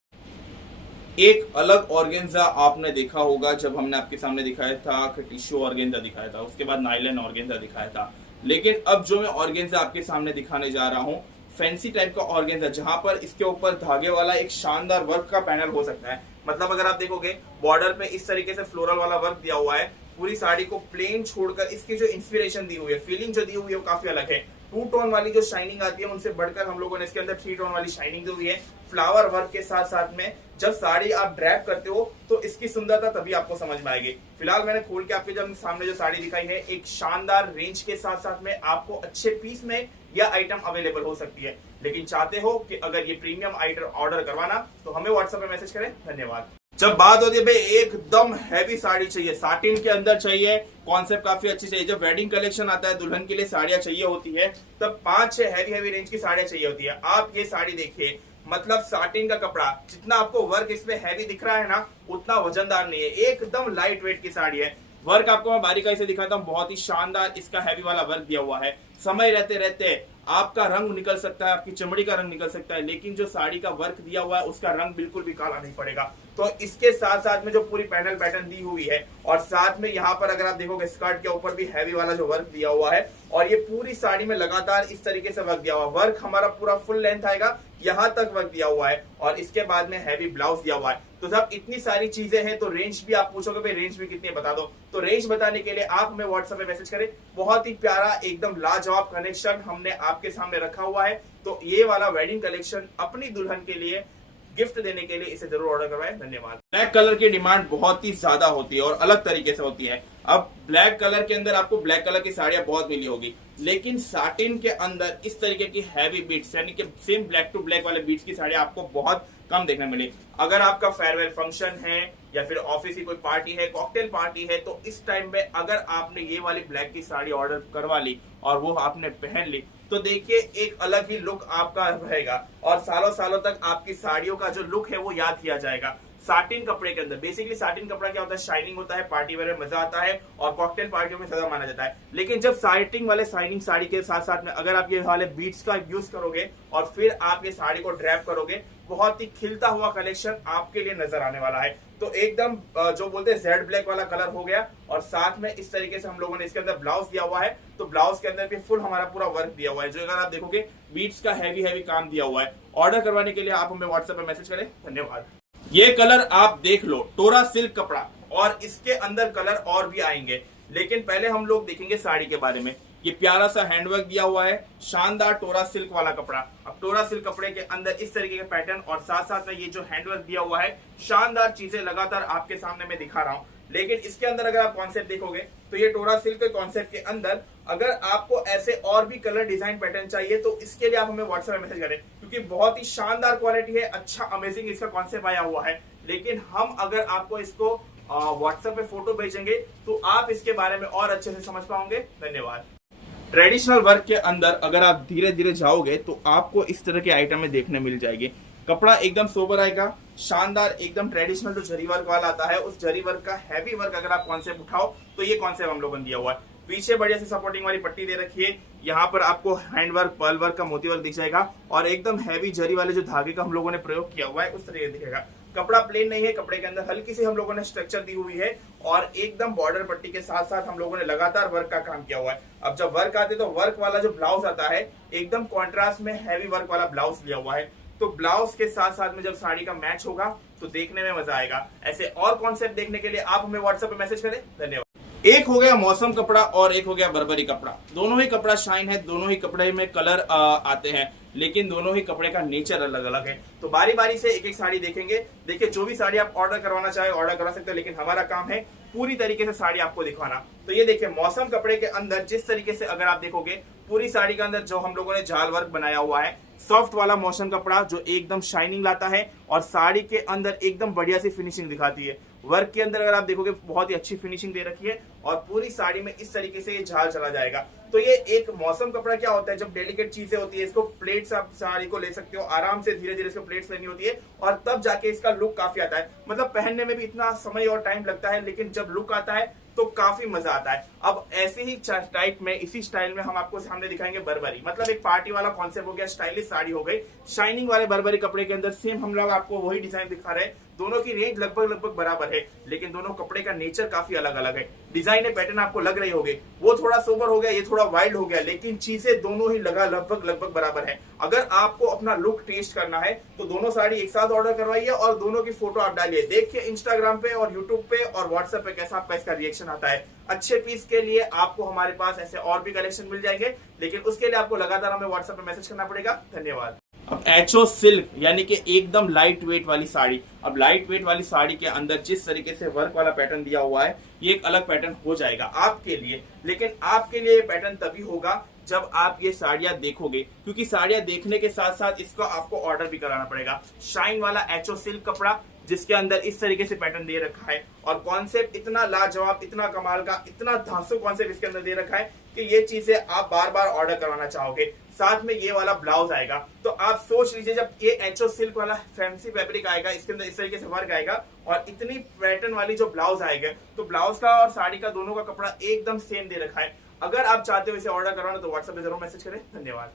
एक अलग ऑर्गेन्जा आपने देखा होगा जब हमने आपके सामने दिखाया था कि टिश्यू ऑर्गेन्जा दिखाया था, उसके बाद नायलॉन ऑर्गेन्जा दिखाया था, लेकिन अब जो मैं ऑर्गेन्जा आपके सामने दिखाने जा रहा हूँ फैंसी टाइप का ऑर्गेन्जा, जहां पर इसके ऊपर धागे वाला एक शानदार वर्क का पैनल हो सकता है। मतलब अगर आप देखोगे बॉर्डर पे इस तरीके से फ्लोरल वाला वर्क दिया हुआ है, पूरी साड़ी को प्लेन छोड़कर इसकी जो इंस्पिरेशन दी हुई है, फीलिंग जो दी हुई है वो काफी अलग है। 2 टोन वाली जो शाइनिंग आती है उनसे बढ़कर हम लोगों ने इसके अंदर 3 टोन वाली शाइनिंग दी हुई है। फ्लावर वर्क के साथ साथ में जब साड़ी आप ड्रैप करते हो तो इसकी सुंदरता तभी आपको समझ में आएगी। फिलहाल मैंने खोल के आपके जब सामने जो साड़ी दिखाई है, एक शानदार रेंज के साथ साथ में आपको अच्छे पीस में यह आइटम अवेलेबल हो सकती है। लेकिन चाहते हो कि अगर ये प्रीमियम आइटम ऑर्डर करवाना तो हमें व्हाट्सएप पे मैसेज करें। धन्यवाद। जब बात होती है भाई एकदम हैवी साड़ी चाहिए, साटिन के अंदर चाहिए, कॉन्सेप्ट काफी अच्छी चाहिए, जब वेडिंग कलेक्शन आता है दुल्हन के लिए साड़ियां चाहिए होती है, तब 5-6 हैवी रेंज की साड़ियां चाहिए होती है। आप ये साड़ी देखिए, मतलब साटिन का कपड़ा, जितना आपको वर्क इसमें हैवी दिख रहा है ना, उतना वजनदार नहीं है, एकदम लाइट वेट की साड़ी है। वर्क आपको मैं बारीकाई से दिखाता हूँ, बहुत ही शानदार इसका हैवी वाला वर्क दिया हुआ है। समय रहते रहते आपका रंग निकल सकता है, आपकी चमड़ी का रंग निकल सकता है, लेकिन जो साड़ी का वर्क दिया हुआ है उसका रंग बिल्कुल भी काला नहीं पड़ेगा। तो इसके साथ साथ में जो पूरी पैनल पैटर्न दी हुई है, और साथ में यहाँ पर अगर आप देखोगे स्कर्ट के ऊपर भी हैवी वाला जो वर्क दिया हुआ है, और ये पूरी साड़ी में लगातार इस तरीके से वर्क दिया हुआ है। वर्क हमारा पूरा फुल लेंथ आएगा, यहाँ तक वर्क दिया हुआ है, और इसके बाद में हैवी ब्लाउज दिया हुआ है। तो जब इतनी सारी चीजें हैं तो रेंज भी आप पूछोगे भाई रेंज भी कितनी है बता दो, तो रेंज बताने के लिए आप हमें व्हाट्सएप पे मैसेज करें। बहुत ही प्यारा एकदम लाजवाब कलेक्शन हमने आपके सामने रखा हुआ है। तो ये वाला वेडिंग कलेक्शन अपनी दुल्हन के लिए गिफ्ट देने के लिए इसे जरूर ऑर्डर करवाएं। धन्यवाद। ब्लैक कलर की डिमांड बहुत ही ज्यादा होती है और अलग तरीके से होती है। अब ब्लैक कलर के अंदर आपको ब्लैक कलर की साड़ियां बहुत मिली होगी, लेकिन साटिन के अंदर इस तरीके की हैवी बीट्स यानी कि सेम ब्लैक टू ब्लैक वाले बीट्स की साड़ियां आपको बहुत कम देखने मिली। अगर आपका फेयरवेल फंक्शन है या फिर ऑफिस की कोई पार्टी है, कॉकटेल पार्टी है, तो इस टाइम में अगर आपने ये वाली ब्लैक की साड़ी ऑर्डर करवा ली और वो आपने पहन ली, तो देखिए एक अलग ही लुक आपका रहेगा और सालों सालों तक आपकी साड़ियों का जो लुक है वो याद किया जाएगा। साटिन कपड़े के अंदर बेसिकली साटिन कपड़ा क्या होता है, शाइनिंग होता है, पार्टी वेयर में मजा आता है और कॉकटेल पार्टियों में ज्यादा माना जाता है। लेकिन जब साटिन वाले शाइनिंग साड़ी के साथ साथ में अगर आप ये वाले बीट्स का यूज करोगे और फिर आप ये साड़ी को ड्रैप करोगे, बहुत ही खिलता हुआ कलेक्शन आपके लिए नजर आने वाला है। तो एकदम जो बोलते हैं जेड ब्लैक वाला कलर हो गया, और साथ में इस तरीके से हम लोगों ने इसके अंदर ब्लाउज दिया हुआ है। तो ब्लाउज के अंदर भी फुल हमारा पूरा वर्क दिया हुआ है, जो अगर आप देखोगे बीट्स का हैवी काम दिया हुआ है। ऑर्डर करवाने के लिए आप हमें व्हाट्सएप पे मैसेज करें। धन्यवाद। ये कलर आप देख लो, टोरा सिल्क कपड़ा, और इसके अंदर कलर और भी आएंगे, लेकिन पहले हम लोग देखेंगे साड़ी के बारे में। ये प्यारा सा हैंडवर्क दिया हुआ है, शानदार टोरा सिल्क वाला कपड़ा। अब टोरा सिल्क कपड़े के अंदर इस तरीके के पैटर्न और साथ साथ में ये जो हैंडवर्क दिया हुआ है, शानदार चीजें लगातार आपके सामने मैं दिखा रहा हूँ। लेकिन इसके अंदर अगर आप कॉन्सेप्ट देखोगे तो ये टोरा सिल्क के कॉन्सेप्ट के अंदर अगर आपको ऐसे और भी कलर डिजाइन पैटर्न चाहिए तो इसके लिए आप हमें व्हाट्सएप में मैसेज करें, क्योंकि बहुत ही शानदार क्वालिटी है, अच्छा अमेजिंग इसका कॉन्सेप्ट आया हुआ है। लेकिन हम अगर आपको इसको व्हाट्सएप पे फोटो भेजेंगे तो आप इसके बारे में और अच्छे से समझ पाओगे। धन्यवाद। ट्रेडिशनल वर्क के अंदर अगर आप धीरे धीरे जाओगे तो आपको इस तरह के आइटमें देखने मिल जाएगी। कपड़ा एकदम सोबर आएगा, शानदार एकदम ट्रेडिशनल जो जरी वर्क वाला आता है, उस जरी वर्क का हैवी वर्क अगर आप कॉन्सेप्ट उठाओ तो ये कॉन्सेप्ट हम लोगों ने दिया हुआ है। पीछे बढ़िया सी सपोर्टिंग वाली पट्टी दे रखी है, यहाँ पर आपको हैंड वर्क, पर्ल वर्क का मोती वर्क दिख जाएगा, और एकदम हैवी जरी वाले जो धागे का हम लोगों ने प्रयोग किया हुआ है उस तरीके दिखेगा। कपड़ा प्लेन नहीं है, कपड़े के अंदर हल्की सी हम लोगों ने स्ट्रक्चर दी हुई है, और एकदम बॉर्डर पट्टी के साथ साथ हम लोगों ने लगातार वर्क का काम किया हुआ है। अब जब वर्क आते तो वर्क वाला जो ब्लाउज आता है एकदम कॉन्ट्रास्ट में हैवी वर्क वाला ब्लाउज लिया हुआ है। तो ब्लाउज के साथ साथ में जब साड़ी का मैच होगा तो देखने में मजा आएगा। ऐसे और कॉन्सेप्ट देखने के लिए आप हमें व्हाट्सएप पे मैसेज करें। धन्यवाद। एक हो गया मौसम कपड़ा और एक हो गया बर्बरी कपड़ा। दोनों ही कपड़ा शाइन है, दोनों ही कपड़े में कलर आते हैं, लेकिन दोनों ही कपड़े का नेचर अलग अलग है। तो बारी बारी से एक एक साड़ी देखेंगे। देखिए जो भी साड़ी आप ऑर्डर करवाना चाहे ऑर्डर करवा सकते हैं, लेकिन हमारा काम है पूरी तरीके से साड़ी आपको दिखाना। तो ये देखिए मौसम कपड़े के अंदर जिस तरीके से अगर आप देखोगे पूरी साड़ी के अंदर जो हम लोगों ने जाल वर्क बनाया हुआ है, सॉफ्ट वाला मौसम कपड़ा जो एकदम शाइनिंग लाता है और साड़ी के अंदर एकदम बढ़िया सी फिनिशिंग दिखाती है। वर्क के अंदर अगर आप देखोगे बहुत ही अच्छी फिनिशिंग दे रखी है और पूरी साड़ी में इस तरीके से ये झाल चला जाएगा। तो ये एक मौसम कपड़ा क्या होता है, जब डेलिकेट चीजें होती है इसको प्लेट्स आप साड़ी को ले सकते हो आराम से, धीरे धीरे इसको प्लेट्स लेनी होती है और तब जाके इसका लुक काफी आता है। मतलब पहनने में भी इतना समय और टाइम लगता है, लेकिन जब लुक आता है तो काफी मजा आता है। अब ऐसे ही टाइप में इसी स्टाइल में हम आपको सामने दिखाएंगे बर्बरी। मतलब एक पार्टी वाला कॉन्सेप्ट हो गया, स्टाइलिश साड़ी हो गई, शाइनिंग वाले बर्बरी कपड़े के अंदर सेम हम लोग आपको वही डिजाइन दिखा रहे हैं दोनों की रेंज लगभग लगभग बराबर है, लेकिन दोनों कपड़े का नेचर काफी अलग अलग है। डिजाइन पैटर्न आपको लग रही होगी, वो थोड़ा सोबर हो गया, ये थोड़ा वाइल्ड हो गया, लेकिन चीजें दोनों ही लगा लगभग लगभग बराबर है। अगर आपको अपना लुक टेस्ट करना है तो दोनों साड़ी एक साथ ऑर्डर करवाइए और दोनों की फोटो आप डालिए, देखिए इंस्टाग्राम पे और यूट्यूब पे और व्हाट्सएप पे कैसा आपका इसका रिएक्शन आता है। अच्छे पीस के लिए आपको हमारे पास ऐसे और भी कलेक्शन मिल जाएंगे, लेकिन उसके लिए आपको लगातार हमें व्हाट्सएप पे मैसेज करना पड़ेगा। धन्यवाद। अब एचओ सिल्क यानी कि एकदम लाइट वेट वाली साड़ी। अब लाइट वेट वाली साड़ी के अंदर जिस तरीके से वर्क वाला पैटर्न दिया हुआ है, ये एक अलग पैटर्न हो जाएगा आपके लिए, लेकिन आपके लिए ये पैटर्न तभी होगा जब आप ये साड़ियां देखोगे, क्योंकि साड़ियां देखने के साथ साथ इसका आपको ऑर्डर भी कराना पड़ेगा। शाइन वाला एचओ सिल्क कपड़ा जिसके अंदर इस तरीके से पैटर्न दे रखा है और कॉन्सेप्ट इतना लाजवाब, इतना कमाल का, इतना धांसू कॉन्सेप्ट इसके अंदर दे रखा है कि ये चीजें आप बार बार ऑर्डर करवाना चाहोगे। साथ में ये वाला ब्लाउज आएगा, तो आप सोच लीजिए जब ये एचओ सिल्क वाला फैंसी फैब्रिक आएगा, इसके अंदर इस तरीके से वर्क आएगा और इतनी पैटर्न वाली जो ब्लाउज आएगा, तो ब्लाउज का और साड़ी का दोनों का कपड़ा एकदम सेम दे रखा है। अगर आप चाहते हो इसे ऑर्डर करवाना तो व्हाट्सएप पे जरूर मैसेज करें। धन्यवाद।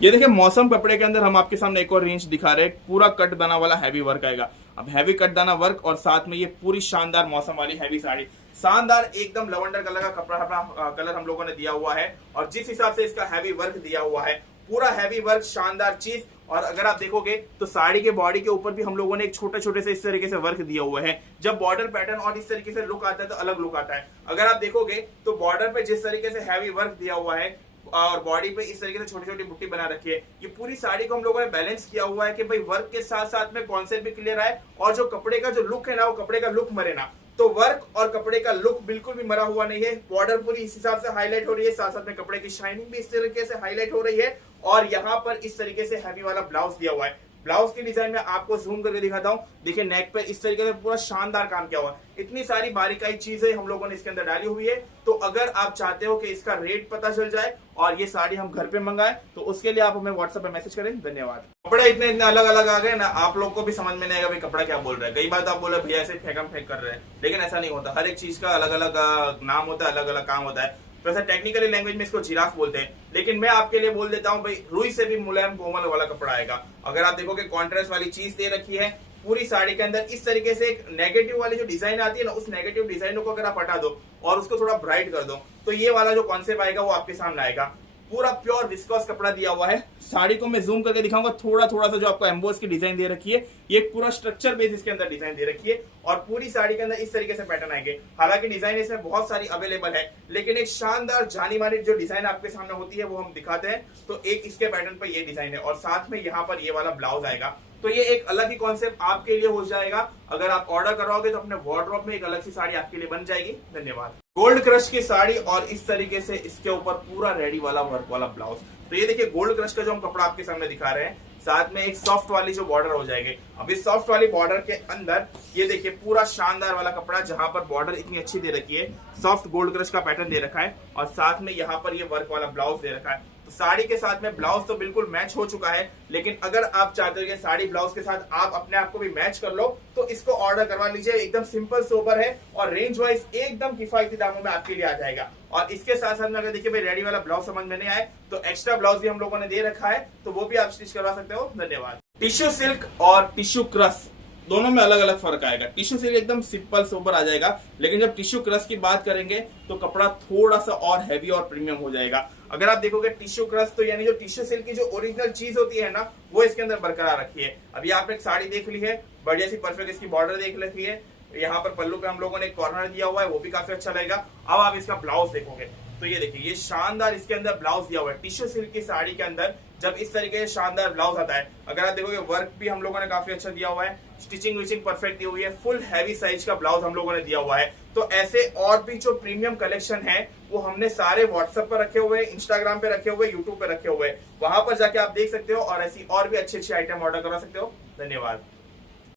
ये देखिए मौसम कपड़े के अंदर हम आपके सामने एक और रेंज दिखा रहे हैं, पूरा कट दाना वाला हैवी वर्क आएगा। अब हैवी कट दाना वर्क और साथ में ये पूरी शानदार मौसम वाली हैवी साड़ी, शानदार एकदम लवेंडर कलर का कपड़ा कलर हम लोगों ने दिया हुआ है और जिस हिसाब से इसका हैवी वर्क दिया हुआ है, पूरा हैवी वर्क, शानदार चीज। और अगर आप देखोगे तो साड़ी के बॉडी के ऊपर भी हम लोगों ने एक छोटे छोटे से इस तरीके से वर्क दिया हुआ है। जब बॉर्डर पैटर्न और इस तरीके से लुक आता है तो अलग लुक आता है। अगर आप देखोगे तो बॉर्डर पे जिस तरीके से हैवी वर्क दिया हुआ है और बॉडी पे इस तरीके से छोटी छोटी बुट्टी बना रखी है, ये पूरी साड़ी को हम लोगों ने बैलेंस किया हुआ है कि भाई वर्क के साथ साथ में कॉन्सेप्ट भी क्लियर आए और जो कपड़े का जो लुक है ना, वो कपड़े का लुक मरे ना। तो वर्क और कपड़े का लुक बिल्कुल भी मरा हुआ नहीं है, बॉर्डर पूरी इस हिसाब से हाईलाइट हो रही है, साथ साथ में कपड़े की शाइनिंग भी इस तरीके से हाईलाइट हो रही है और यहाँ पर इस तरीके से हैवी वाला ब्लाउज दिया हुआ है। ब्लाउज की डिजाइन में आपको जूम करके दिखाता हूँ, देखिए नेक पे इस तरीके से पूरा शानदार काम किया हुआ है। इतनी सारी बारीकाई चीजें हम लोगों ने इसके अंदर डाली हुई है। तो अगर आप चाहते हो कि इसका रेट पता चल जाए और ये साड़ी हम घर पे मंगाए तो उसके लिए आप हमें व्हाट्सएप पे मैसेज करें। धन्यवाद। कपड़ा इतने इतने अलग अलग आ गए ना, आप लोग को भी समझ में नहीं आएगा भाई कपड़ा क्या बोल रहा है। कई बार आप बोले भैया ऐसे फेंकम फेंक कर रहे हैं, लेकिन ऐसा नहीं होता। हर एक चीज का अलग अलग नाम होता है, अलग अलग काम होता है। वैसे टेक्निकली लैंग्वेज में इसको जिराफ बोलते हैं, लेकिन मैं आपके लिए बोल देता हूं भाई रुई से भी मुलायम कोमल वाला कपड़ा आएगा। अगर आप देखोगे कॉन्ट्रास्ट वाली चीज दे रखी है पूरी साड़ी के अंदर, इस तरीके से एक नेगेटिव वाली जो डिजाइन आती है ना, उस नेगेटिव डिजाइनों को अगर आप हटा दो और उसको थोड़ा ब्राइट कर दो तो ये वाला जो कॉन्सेप्ट आएगा वो आपके सामने आएगा। पूरा प्योर विस्कोस कपड़ा दिया हुआ है। साड़ी को मैं जूम करके दिखाऊंगा, थोड़ा थोड़ा सा जो आपको एम्बोस की डिजाइन दे रखी है, ये पूरा स्ट्रक्चर बेस इसके अंदर डिजाइन दे रखी है और पूरी साड़ी के अंदर इस तरीके से पैटर्न आएंगे। हालांकि डिजाइन इसमें बहुत सारी अवेलेबल है, लेकिन एक शानदार जानी मानी जो डिजाइन आपके सामने होती है वो हम दिखाते हैं। तो एक इसके पैटर्न पर ये डिजाइन है और साथ में यहाँ पर ये वाला ब्लाउज आएगा। तो ये एक अलग ही कॉन्सेप्ट आपके लिए हो जाएगा। अगर आप ऑर्डर करवाओगे तो अपने वार्डरोब में एक अलग सी साड़ी आपके लिए बन जाएगी। धन्यवाद। गोल्ड क्रश की साड़ी और इस तरीके से इसके ऊपर पूरा रेडी वाला वर्क वाला ब्लाउज। तो ये देखिए गोल्ड क्रश का जो हम कपड़ा आपके सामने दिखा रहे हैं, साथ में एक सॉफ्ट वाली जो बॉर्डर हो जाएगी। अब इस सॉफ्ट वाली बॉर्डर के अंदर ये देखिए पूरा शानदार वाला कपड़ा, जहां पर बॉर्डर इतनी अच्छी दे रखी है, सॉफ्ट गोल्ड क्रश का पैटर्न दे रखा है और साथ में यहाँ पर ये वर्क वाला ब्लाउज दे रखा है। तो साड़ी के साथ में ब्लाउज तो बिल्कुल मैच हो चुका है, लेकिन अगर आप चाहते हो कि साड़ी ब्लाउज के साथ आप अपने आप को भी मैच कर लो तो इसको ऑर्डर करवा लीजिए। एकदम सिंपल सोबर है और रेंज वाइज एकदम किफायती दामों में आपके लिए आ जाएगा। और इसके साथ साथ में अगर देखिए भाई रेडी वाला ब्लाउज समझ में नहीं आए तो एक्स्ट्रा ब्लाउज भी हम लोगों ने दे रखा है, तो वो भी आप स्टिच करवा सकते हो। धन्यवाद। टिश्यू सिल्क और टिश्यू क्रश दोनों में अलग अलग फर्क आएगा। टिश्यू सिल्क एकदम सिंपल सोबर आ जाएगा, लेकिन जब टिश्यू क्रश की बात करेंगे तो कपड़ा थोड़ा सा और हैवी और प्रीमियम हो जाएगा। अगर आप देखोगे टिश्यू क्रश तो यानी जो टिश्यू सिल्क की जो ओरिजिनल चीज होती है ना, वो इसके अंदर बरकरार रखी है। अभी आपने एक साड़ी देख ली है, बढ़िया सी परफेक्ट इसकी बॉर्डर देख रखी है, यहाँ पर पल्लू पे हम लोगों ने एक कॉर्नर दिया हुआ है, वो भी काफी अच्छा लगेगा। अब आप इसका ब्लाउज देखोगे तो ये देखिए ये शानदार इसके अंदर ब्लाउज दिया हुआ है। टिश्यू सिल्क की साड़ी के अंदर जब इस तरीके से शानदार ब्लाउज आता है, अगर आप देखोगे वर्क भी हम लोगों ने काफी अच्छा दिया हुआ है, स्टिचिंग विचिंग परफेक्ट दी हुई है, फुल हैवी साइज का ब्लाउज हम लोगों ने दिया हुआ है। तो ऐसे और भी जो प्रीमियम कलेक्शन है वो हमने सारे व्हाट्सएप पर रखे हुए, इंस्टाग्राम पे रखे हुए, यूट्यूब पे रखे हुए, वहां पर जाके आप देख सकते हो और ऐसी और भी अच्छी अच्छी आइटम ऑर्डर करा सकते हो। धन्यवाद।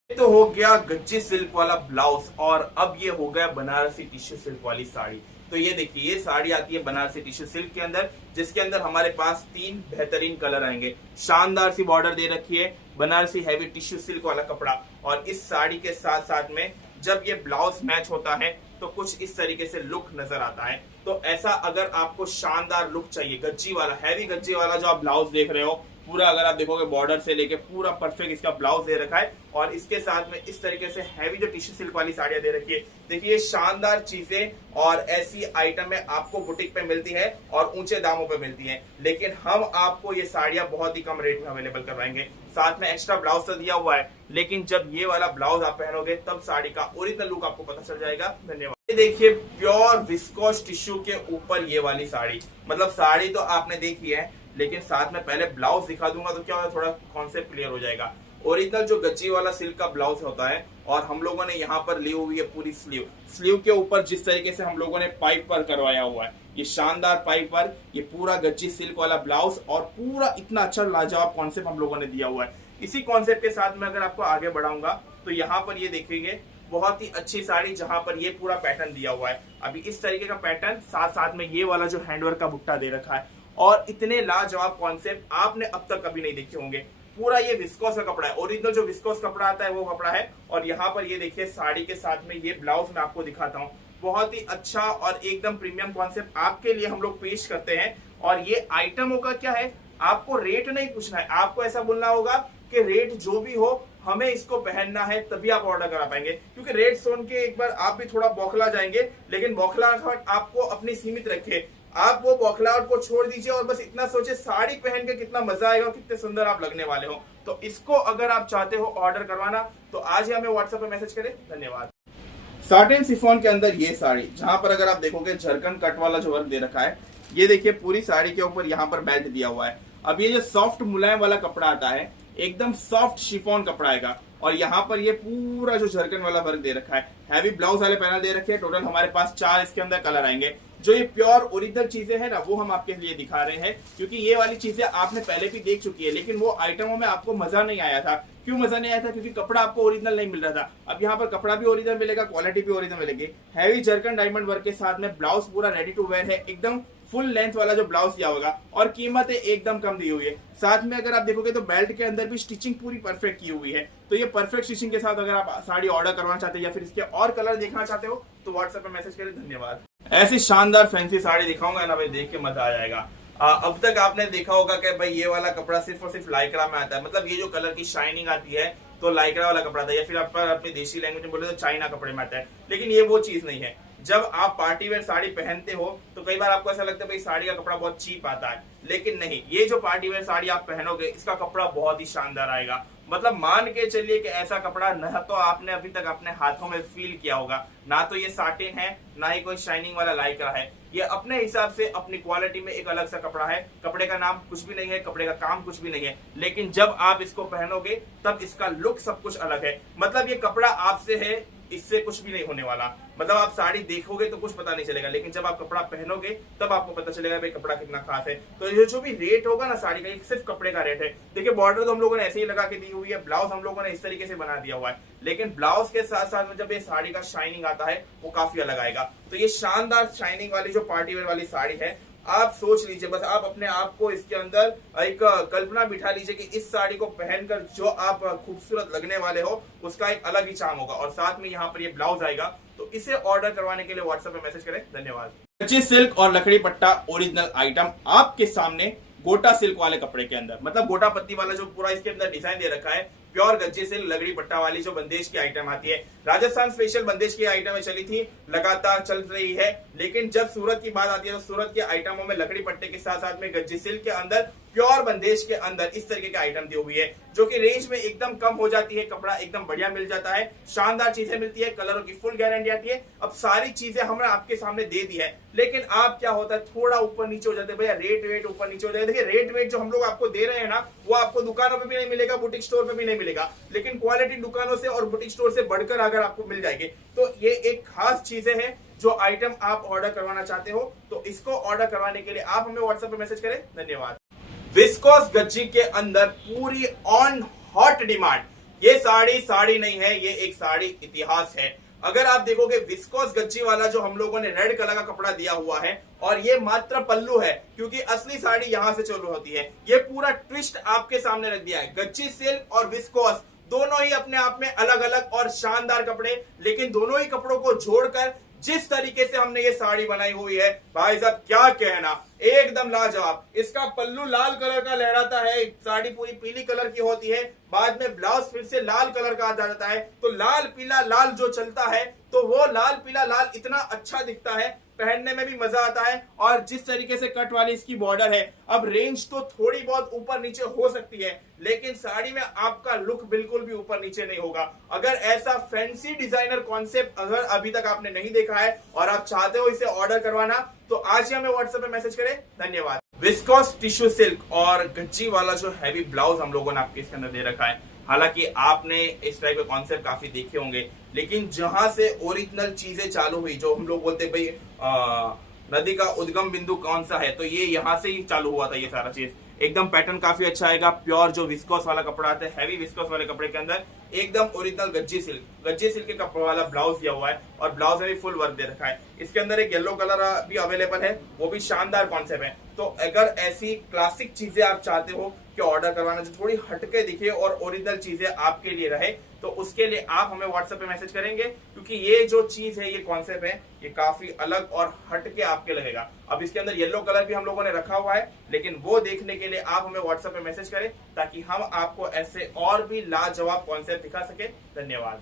तो हो गया गज्जी सिल्क वाला ब्लाउज और अब ये हो गया बनारसी टिश्यू सिल्क वाली साड़ी। तो ये देखिए ये साड़ी आती है बनारसी टिश्यू सिल्क के अंदर, जिसके अंदर हमारे पास 3 बेहतरीन कलर आएंगे। शानदार सी बॉर्डर दे रखी है, बनारसी हैवी टिश्यू सिल्क वाला कपड़ा और इस साड़ी के साथ साथ में जब ये ब्लाउज मैच होता है तो कुछ इस तरीके से लुक नजर आता है। तो ऐसा अगर आपको शानदार लुक चाहिए, गज्जी वाला हैवी गज्जी वाला जो आप ब्लाउज देख रहे हो पूरा अगर आप देखोगे बॉर्डर से लेके पूरा परफेक्ट इसका ब्लाउज दे रखा है और इसके साथ में इस तरीके से हैवी जो टिश्यू सिल्क वाली साड़ियां दे रखी है। देखिए शानदार चीजें और ऐसी आइटमें आपको बुटीक पे मिलती है और ऊंचे दामों पे मिलती है, लेकिन हम आपको ये साड़ियां बहुत ही कम रेट में अवेलेबल करवाएंगे। साथ में एक्स्ट्रा ब्लाउज तो दिया हुआ है, लेकिन जब ये वाला ब्लाउज आप पहनोगे तब साड़ी का ओरिजिनल लुक आपको पता चल जाएगा। धन्यवाद। ये देखिए प्योर विस्कोस टिश्यू के ऊपर ये वाली साड़ी, मतलब साड़ी तो आपने देखी है, लेकिन साथ में पहले ब्लाउज दिखा दूंगा तो क्या होगा, थोड़ा कॉन्सेप्ट क्लियर हो जाएगा। ओरिजिनल जो गज्जी वाला सिल्क का ब्लाउज होता है और हम लोगों ने यहाँ पर ली हुई है पूरी स्लीव के ऊपर जिस तरीके से हम लोगों ने पाइप वर्क करवाया हुआ है, ये शानदार पाइप वर्क, ये पूरा गज्जी सिल्क वाला ब्लाउज और पूरा इतना अच्छा लाजवाब कॉन्सेप्ट हम लोगों ने दिया हुआ है। इसी कॉन्सेप्ट के साथ में अगर आपको आगे बढ़ाऊंगा तो यहाँ पर ये देखेंगे बहुत ही अच्छी साड़ी जहां पर ये पूरा पैटर्न दिया हुआ है। अभी इस तरीके का पैटर्न साथ साथ में ये वाला जो हैंडवर्क का बुट्टा दे रखा है और इतने लाजवाब कॉन्सेप्ट आपने अब तक कभी नहीं देखे होंगे। पूरा ये विस्कोस का कपड़ा है, ओरिजिनल जो विस्कोस कपड़ा आता है वो कपड़ा है। और यहाँ पर ये देखिए साड़ी के साथ में ये ब्लाउज मैं आपको दिखाता हूँ, बहुत ही अच्छा और एकदम प्रीमियम कॉन्सेप्ट आपके लिए हम लोग पेश करते हैं। और ये आइटमों का क्या है, आपको रेट नहीं पूछना है, आपको ऐसा बोलना होगा कि रेट जो भी हो हमें इसको पहनना है, तभी आप ऑर्डर करा पाएंगे। क्योंकि रेट सुन के एक बार आप भी थोड़ा बौखला जाएंगे, लेकिन बौखलाहट आपको अपनी सीमित रखे। आप वो बौखलाहट को छोड़ दीजिए और बस इतना सोचे साड़ी पहन के कितना मजा आएगा और कितने सुंदर आप लगने वाले हो। तो इसको अगर आप चाहते हो ऑर्डर करवाना तो आज ही हमें व्हाट्सएप पे मैसेज करें। धन्यवाद। साटिन शिफॉन के अंदर ये साड़ी, जहां पर अगर आप देखोगे झरकन कट वाला जो वर्क दे रखा है, ये देखिए पूरी साड़ी के ऊपर यहाँ पर बेल्ट दिया हुआ है। अब ये जो सॉफ्ट मुलायम वाला कपड़ा आता है, एकदम सॉफ्ट शिफॉन कपड़ा आएगा और यहाँ पर ये पूरा जो झरकन वाला वर्क दे रखा है, हैवी ब्लाउज वाले पैनल दे रखे हैं। टोटल हमारे पास 4 इसके अंदर कलर आएंगे। जो ये प्योर ओरिजिनल चीजें हैं ना, वो हम आपके लिए दिखा रहे हैं, क्योंकि ये वाली चीजें आपने पहले भी देख चुकी है, लेकिन वो आइटमों में आपको मजा नहीं आया था। क्यों मजा नहीं आया था? क्योंकि कपड़ा आपको ओरिजिनल नहीं मिल रहा था। अब यहाँ पर कपड़ा भी ओरिजिनल मिलेगा, क्वालिटी भी ओरिजिनल मिलेगी। हैवी जरकन डायमंड वर्क के साथ में ब्लाउज पूरा रेडी टू वेयर है, एकदम फुल लेंथ वाला जो ब्लाउज दिया होगा और कीमत एकदम कम दी हुई है। साथ में अगर आप देखोगे तो बेल्ट के अंदर भी स्टिचिंग पूरी परफेक्ट की हुई है। तो ये परफेक्ट स्टिचिंग के साथ अगर आप साड़ी ऑर्डर करवाना चाहते हैं या फिर इसके और कलर देखना चाहते हो तो व्हाट्सएप पे मैसेज करें। धन्यवाद। ऐसी शानदार फैंसी साड़ी दिखाऊंगा ना भाई, देख के मजा आ जाएगा। अब तक आपने देखा होगा कि भाई ये वाला कपड़ा सिर्फ और सिर्फ लाइक्रा में आता है, मतलब ये जो कलर की शाइनिंग आती है तो लाइक्रा वाला कपड़ा था, या फिर आप अपनी देसी लैंग्वेज में बोले तो चाइना कपड़े में आता है। लेकिन ये वो चीज नहीं है। जब आप पार्टी वेयर साड़ी पहनते हो तो कई बार आपको ऐसा लगता है भाई साड़ी का कपड़ा बहुत चीप आता है, लेकिन नहीं, ये जो पार्टी वेयर साड़ी आप पहनोगे इसका कपड़ा बहुत ही शानदार आएगा। मतलब मान के चलिए कि ऐसा कपड़ा न तो आपने अभी तक अपने हाथों में फील किया होगा, ना तो ये साटिन है, ना ही कोई शाइनिंग वाला लाइक्रा है। ये अपने हिसाब से अपनी क्वालिटी में एक अलग सा कपड़ा है। कपड़े का नाम कुछ भी नहीं है, कपड़े का काम कुछ भी नहीं है, लेकिन जब आप इसको पहनोगे तब इसका लुक सब कुछ अलग है। मतलब ये कपड़ा आपसे है, इससे कुछ भी नहीं होने वाला। मतलब आप साड़ी देखोगे तो कुछ पता नहीं चलेगा, लेकिन जब आप कपड़ा पहनोगे तब आपको पता चलेगा भाई कपड़ा कितना खास है। तो ये जो भी रेट होगा ना साड़ी का, ये सिर्फ कपड़े का रेट है। देखिए बॉर्डर तो हम लोगों ने ऐसे ही लगा के दी हुई है, ब्लाउज हम लोगों ने इस तरीके से बना दिया हुआ है, लेकिन ब्लाउज के साथ साथ में जब ये साड़ी का शाइनिंग आता है वो काफी अलग आएगा। तो ये शानदार शाइनिंग वाली जो पार्टी वेयर वाली साड़ी है, आप सोच लीजिए, बस आप अपने आप को इसके अंदर एक कल्पना बिठा लीजिए कि इस साड़ी को पहनकर जो आप खूबसूरत लगने वाले हो उसका एक अलग ही चार्म होगा। और साथ में यहाँ पर ये ब्लाउज आएगा। तो इसे ऑर्डर करवाने के लिए व्हाट्सएप पे मैसेज करें। धन्यवाद। कच्ची सिल्क और लकड़ी पट्टा ओरिजिनल आइटम आपके सामने गोटा सिल्क वाले कपड़े के अंदर, मतलब गोटा पत्ती वाला जो पूरा इसके अंदर डिजाइन दे रखा है, प्योर गज्जे सिल्क लगड़ी पट्टा वाली जो बंदेज की आइटम आती है। राजस्थान स्पेशल बंदेज की आइटम चली थी, लगातार चल रही है, लेकिन जब सूरत की बात आती है तो सूरत के आइटमों में लकड़ी पट्टे के साथ साथ में गज्जे सिल्क के अंदर प्योर बंदेज के अंदर इस तरीके की आइटम दी हुई है, जो कि रेंज में एकदम कम हो जाती है। कपड़ा एकदम बढ़िया मिल जाता है, शानदार चीजें मिलती है, कलरों की फुल गारंटी आती है। अब सारी चीजें हमने आपके सामने दे दी है, लेकिन आप क्या होता है थोड़ा ऊपर नीचे हो जाते हैं भैया, रेट ऊपर नीचे हो जाए। देखिए रेट जो हम लोग आपको दे रहे हैं ना, वो आपको दुकानों पे भी नहीं मिलेगा, बुटीक स्टोर पे भी नहीं मिलेगा, लेकिन क्वालिटी दुकानों से और बुटीक स्टोर से बढ़कर अगर आपको मिल जाएगी। तो ये एक खास चीजें हैं जो आइटम आप ऑर्डर करवाना चाहते हो, तो इसको ऑर्डर करवाने के लिए आप हमें व्हाट्सएप पे मैसेज करें। धन्यवाद। विस्कोस गज्जी के अंदर पूरी ऑन हॉट डिमांड, ये साड़ी नहीं है, ये एक साड़ी इतिहास है। अगर आप देखोगे विस्कोस गज्जी वाला जो हम लोगों ने रेड कलर का कपड़ा दिया हुआ है, और ये मात्र पल्लू है, क्योंकि असली साड़ी यहां से चालू होती है। ये पूरा ट्विस्ट आपके सामने रख दिया है। गज्जी सिल्क और विस्कोस दोनों ही अपने आप में अलग अलग और शानदार कपड़े, लेकिन दोनों ही कपड़ों को जोड़कर जिस तरीके से हमने ये साड़ी बनाई हुई है भाई साहब क्या कहना, एकदम लाजवाब। इसका पल्लू लाल कलर का लहराता है, साड़ी पूरी पीली कलर की होती है, बाद में ब्लाउज फिर से लाल कलर का आ जाता है। तो लाल पीला लाल जो चलता है तो वो लाल पीला लाल इतना अच्छा दिखता है, पहनने में भी मजा आता है। और जिस तरीके से कट वाली इसकी बॉर्डर है, अब रेंज तो थोड़ी बहुत ऊपर नीचे हो सकती है, लेकिन साड़ी में आपका लुक बिल्कुल भी ऊपर नीचे नहीं होगा। अगर ऐसा फैंसी डिजाइनर कॉन्सेप्ट अगर अभी तक आपने नहीं देखा है और आप चाहते हो इसे ऑर्डर करवाना, तो आज ही हमें व्हाट्सएप पे मैसेज करें। धन्यवाद। विस्कोस टिश्यू सिल्क और गज्जी वाला जो हैवी ब्लाउज हम लोगों ने आपके इसके अंदर दे रखा है। हालांकि आपने इस टाइप के कॉन्सेप्ट काफी देखे होंगे, लेकिन जहां से ओरिजिनल चीजें चालू हुई, जो हम लोग बोलते हैं भाई नदी का उद्गम बिंदु कौन सा है, तो ये यहाँ से ही चालू हुआ था। ये सारा चीज एकदम पैटर्न काफी अच्छा आएगा। प्योर जो विस्कोस वाला कपड़ा आता है, हैवी विस्कोस वाले कपड़े के अंदर एकदम ओरिजिनल गज्जी सिल्क के कपड़े वाला ब्लाउज दिया हुआ है और ब्लाउज में भी फुल वर्क दे रखा है। इसके अंदर एक येलो कलर भी अवेलेबल है, वो भी शानदार कॉन्सेप्ट है। तो अगर ऐसी क्लासिक चीजें आप चाहते हो कि ऑर्डर करवाना जो थोड़ी हटके दिखे और ओरिजिनल चीजें आपके लिए रहे, तो उसके लिए आप हमें व्हाट्सएप पे मैसेज करेंगे, क्योंकि ये जो चीज है, ये कॉन्सेप्ट है, ये काफी अलग और हटके आपके लगेगा। अब इसके अंदर येलो कलर भी हम लोगों ने रखा हुआ है, लेकिन वो देखने के लिए आप हमें व्हाट्सएप पे मैसेज करें, ताकि हम आपको ऐसे और भी लाजवाब कॉन्सेप्ट दिखा सके। धन्यवाद।